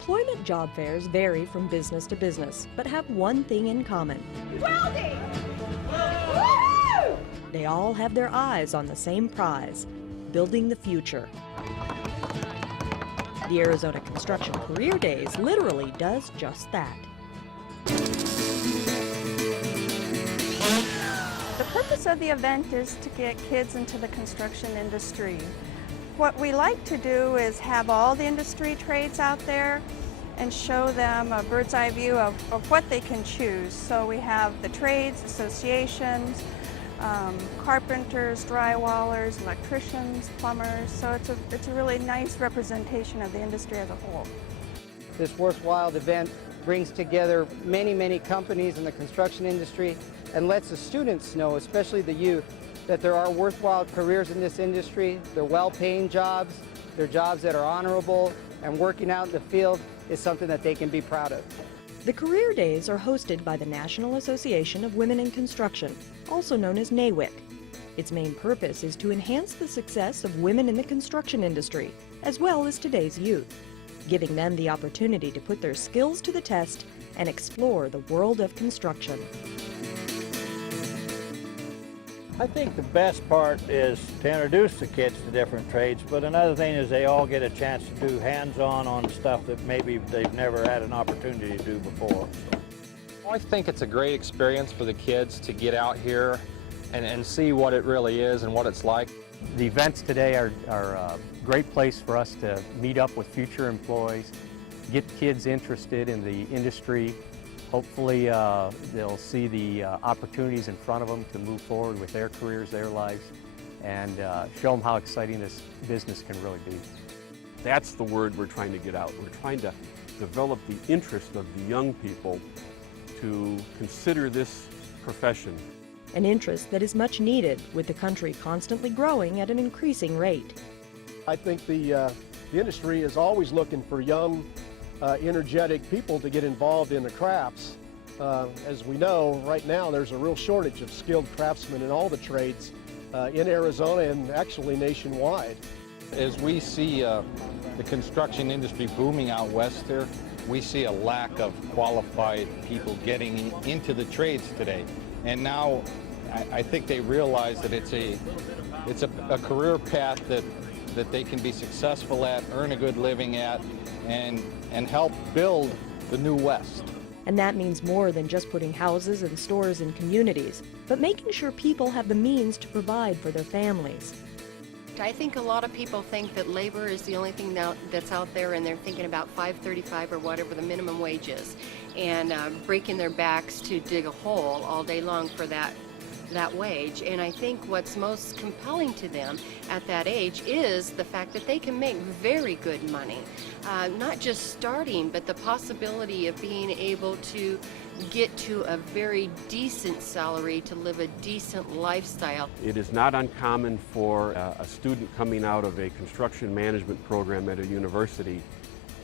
Employment job fairs vary from business to business, but have one thing in common. Welding! They all have their eyes on the same prize, building the future. The Arizona Construction Career Days literally does just that. The purpose of the event is to get kids into the construction industry. What we like to do is have all the industry trades out there and show them a bird's eye view of what they can choose. So we have the trades, associations, carpenters, drywallers, electricians, plumbers. So it's a really nice representation of the industry as a whole. This worthwhile event brings together many companies in the construction industry and lets the students know, especially the youth, that there are worthwhile careers in this industry. They're well-paying jobs, they're jobs that are honorable, and working out in the field is something that they can be proud of. The Career Days are hosted by the National Association of Women in Construction, also known as NAWIC. Its main purpose is to enhance the success of women in the construction industry, as well as today's youth, giving them the opportunity to put their skills to the test and explore the world of construction. I think the best part is to introduce the kids to different trades, but another thing is they all get a chance to do hands-on stuff that maybe they've never had an opportunity to do before. I think it's a great experience for the kids to get out here and see what it really is and what it's like. The events today are a great place for us to meet up with future employees, get kids interested in the industry. Hopefully they'll see the opportunities in front of them to move forward with their careers, their lives, and show them how exciting this business can really be. That's the word we're trying to get out. We're trying to develop the interest of the young people to consider this profession. An interest that is much needed, with the country constantly growing at an increasing rate. I think the industry is always looking for young, energetic people to get involved in the crafts. As we know, right now there's a real shortage of skilled craftsmen in all the trades in Arizona and actually nationwide. As we see the construction industry booming out west here, we see a lack of qualified people getting into the trades today. And now I think they realize that it's a career path that they can be successful at, earn a good living at, and help build the new West. And that means more than just putting houses and stores in communities, but making sure people have the means to provide for their families. I think a lot of people think that labor is the only thing now that's out there, and they're thinking about $5.35 or whatever the minimum wage is, and breaking their backs to dig a hole all day long for that wage. And I think what's most compelling to them at that age is the fact that they can make very good money. Not just starting, but the possibility of being able to get to a very decent salary to live a decent lifestyle. It is not uncommon for a student coming out of a construction management program at a university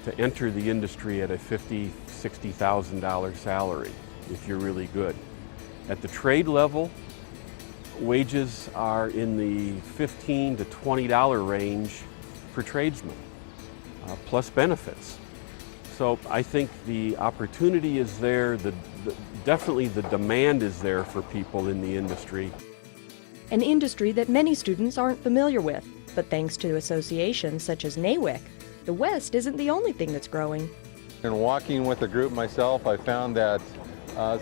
to enter the industry at a $50,000, $60,000 salary if you're really good. At the trade level, wages are in the $15 to $20 range for tradesmen, plus benefits. So I think the opportunity is there, definitely the demand is there for people in the industry. An industry that many students aren't familiar with, but thanks to associations such as NAWIC, the West isn't the only thing that's growing. In walking with the group myself, I found that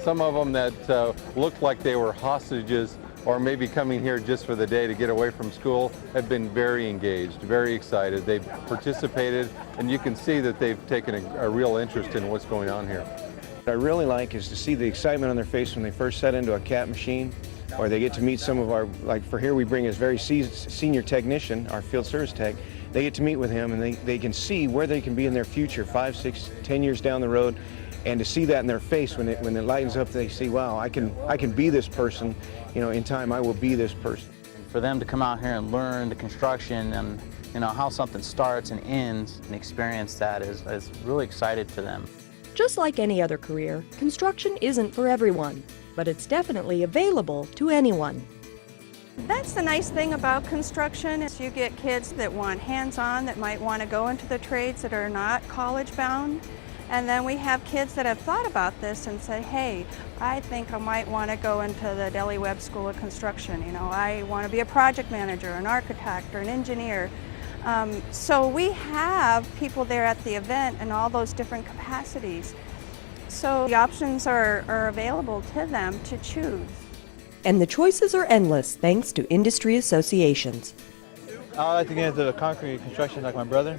some of them that looked like they were hostages or maybe coming here just for the day to get away from school have been very engaged, very excited. They've participated, and you can see that they've taken a real interest in what's going on here. What I really like is to see the excitement on their face when they first set into a CAT machine, or they get to meet some of our, like for here we bring a very senior technician, our field service tech. They get to meet with him, and they can see where they can be in their future 5, 6, 10 years down the road. And to see that in their face when it lightens up, they see, wow, I can be this person. You know, in time I will be this person. For them to come out here and learn the construction and how something starts and ends and experience that is really excited to them. Just like any other career, construction isn't for everyone, but it's definitely available to anyone. That's the nice thing about construction is you get kids that want hands-on, that might want to go into the trades that are not college-bound. And then we have kids that have thought about this and say, hey, I think I might want to go into the Delhi Webb School of Construction. You know, I want to be a project manager, an architect, or an engineer. So we have people there at the event in all those different capacities. So the options are available to them to choose. And the choices are endless thanks to industry associations. I like to get into the concrete construction like my brother.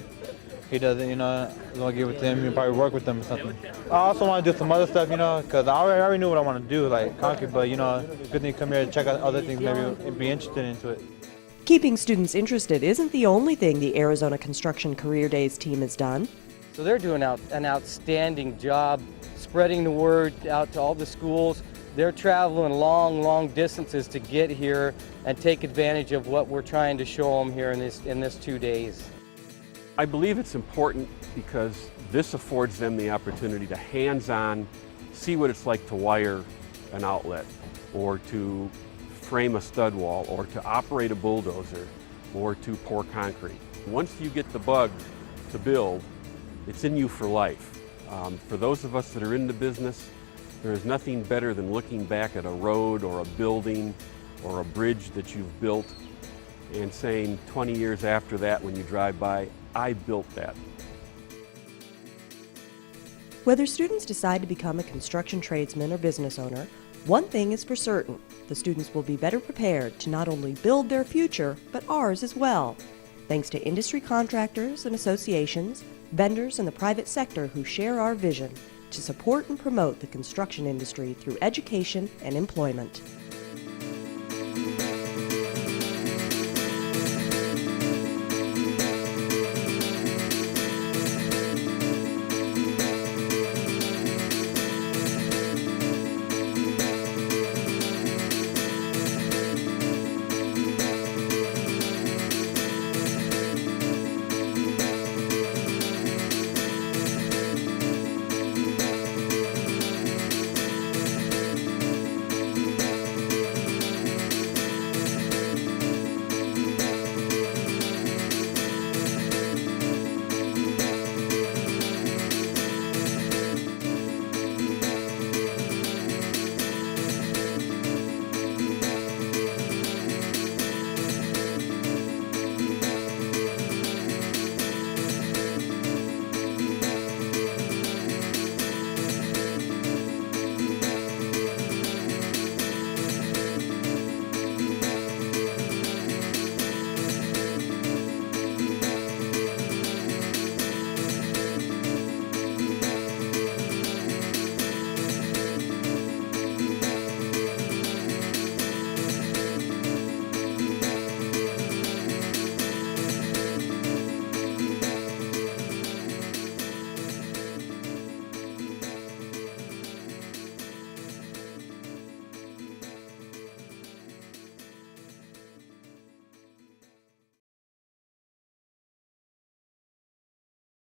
He does it, you know, I want to get with him, you probably work with them or something. I also want to do some other stuff, you know, because I already knew what I want to do, like concrete, but, you know, good thing to come here and check out other things, maybe be interested into it. Keeping students interested isn't the only thing the Arizona Construction Career Days team has done. So they're doing an outstanding job spreading the word out to all the schools. They're traveling long, long distances to get here and take advantage of what we're trying to show them here in this 2 days. I believe it's important because this affords them the opportunity to hands-on see what it's like to wire an outlet or to frame a stud wall or to operate a bulldozer or to pour concrete. Once you get the bug to build, it's in you for life. For those of us that are in the business, there is nothing better than looking back at a road or a building or a bridge that you've built and saying 20 years after that when you drive by, I built that. Whether students decide to become a construction tradesman or business owner, one thing is for certain: the students will be better prepared to not only build their future, but ours as well, thanks to industry contractors and associations, vendors in the private sector who share our vision to support and promote the construction industry through education and employment.